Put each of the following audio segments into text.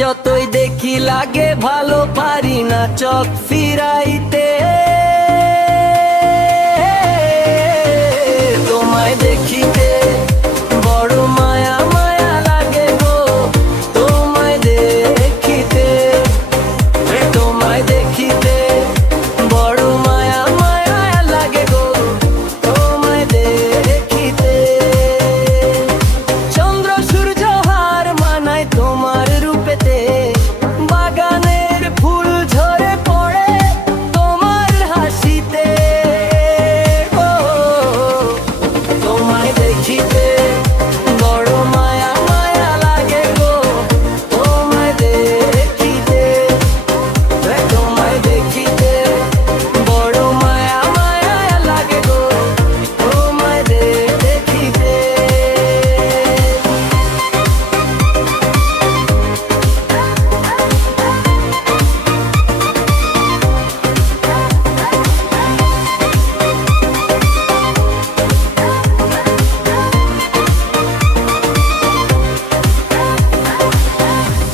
যতই দেখি লাগে ভালো, পারি না চোখ ফিরাইতে। তোমায় দেখিতে বড় মায়া মায়া লাগে গো, তোমায় দেখিতে, তোমায় দেখিতে বড় মায়া মায়া লাগে গো, তোমায় দেখিতে। চন্দ্র সূর্য হার মানায় তোমার রূপেতে, বাগানের ফুল ঝরে পড়ে তোমার হাসিতে। ও তোমায় দেখিতে বড় মায়া মায়া লাগে গো, তোমায় দেখিতে, তোমায় দেখিতে বড় মায়া মায়া লাগে গো, তোমায় দেখিতে।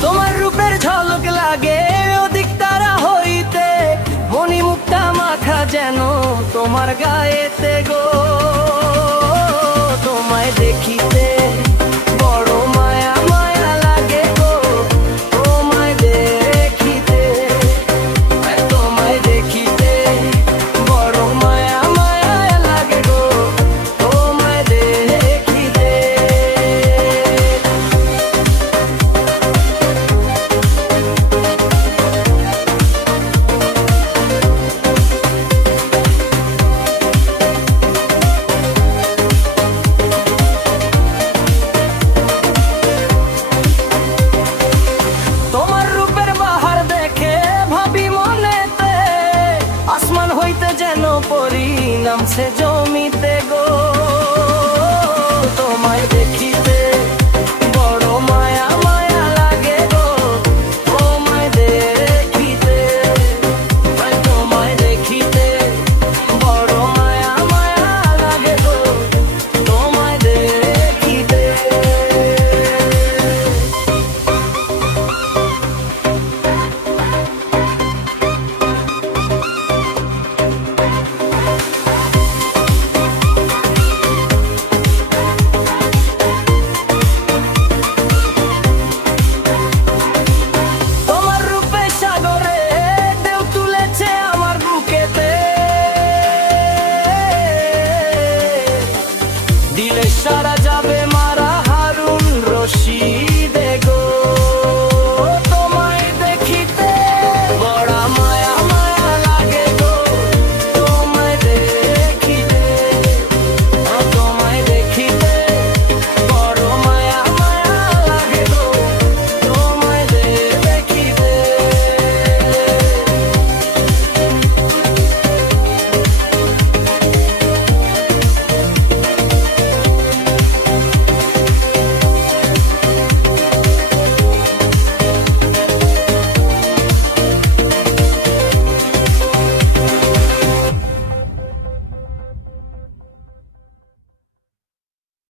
তোমার রূপের ঝলক লাগে অধিক তারা হইতে, মণিমুক্তা মাখা যেন তোমার গায়েতে গো। তোমায় দেখিতে বড় মায়া মায়া লাগে গো, তোমায় দেখিতে, তোমায় দেখিতে বড় মায়া মায়া লাগে গো, তোমায় দেখিতে। তোমার রূপের বাহার দেখে ভাবি মনেতে, আসমান হইতে যেন পরি নামছে জমিতে গো। তোমায় দেখিতে বড় মায়া মায়া লাগে গো, তোমায় দেখিতে, তোমায় দেখিতে বড় মায়া মায়া লাগে গো, তোমায় দেখিতে। তোমার রূপে সাগরে ঢেউ তুলেছে আমার বুকেতে, দিলে সারা